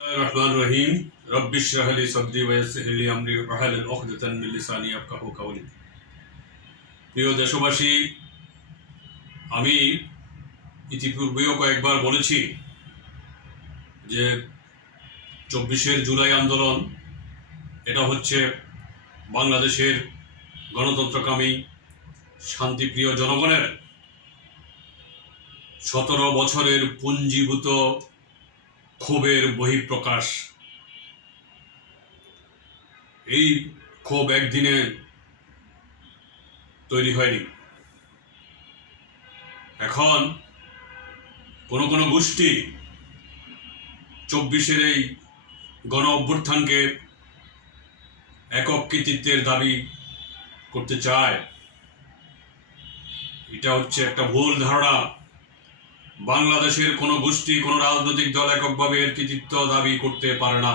रहमान रहीम रब्बिश्रह ली सदरी वयस्सिर ली अमरी वाहलुल उक़दतन मिन लिसानी यफ़क़हू कौली। প্রিয় দেশবাসী, আমি ইতিপূর্বেও কয়েকবার বলেছি যে ২৪শে জুলাই আন্দোলন এটা হচ্ছে বাংলাদেশের গণতন্ত্রকামী শান্তিপ্রিয় জনগণের ১৭ বছরের পুঞ্জীভূত ক্ষোভের বহিঃপ্রকাশ। এই ক্ষোভ একদিনে তৈরি হয়নি। এখন কোনো কোনো গোষ্ঠী ২৪শের এই গণ অভ্যুত্থানকে একক কৃতিত্বের দাবি করতে চায়। এটা হচ্ছে একটা ভুল ধারণা। বাংলাদেশের কোনো গোষ্ঠী, কোনো রাজনৈতিক দল এককভাবে এর কৃতিত্ব দাবি করতে পারে না।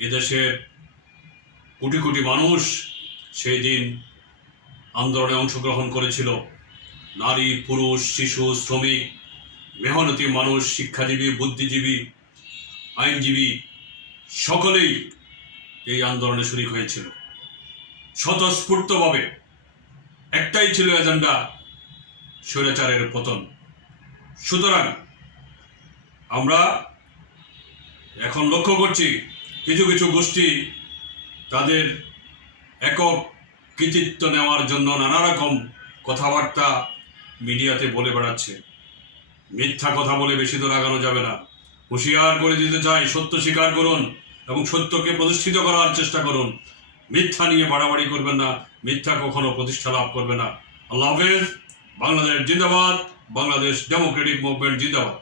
এদেশের কোটি কোটি মানুষ সেই দিন আন্দোলনে অংশগ্রহণ করেছিল। নারী, পুরুষ, শিশু, শ্রমিক, মেহনতি মানুষ, শিক্ষাজীবী, বুদ্ধিজীবী, আইনজীবী সকলেই এই আন্দোলনে শরীক হয়েছিল স্বতঃস্ফূর্তভাবে। একটাই ছিল এজেন্ডা, স্বৈরাচারের পতন। সুতরাং আমরা এখন লক্ষ্য করছি কিছু কিছু গোষ্ঠী তাদের একক কৃতিত্ব নেওয়ার জন্য নানা রকম কথাবার্তা মিডিয়াতে বলে বেড়াচ্ছে। মিথ্যা কথা বলে বেশি দূর আগানো যাবে না। হুঁশিয়ার করে দিতে চাই, সত্য স্বীকার করুন এবং সত্যকে প্রতিষ্ঠিত করার চেষ্টা করুন। মিথ্যা নিয়ে বাড়াবাড়ি করবেন না, মিথ্যা কখনো প্রতিষ্ঠা লাভ করবে না। আল্লাহ হাফেজ। বাংলাদেশ জিন্দাবাদ, বাংলাদেশ ডেমোক্রেটিক মুভমেন্ট জিন্দাবাদ।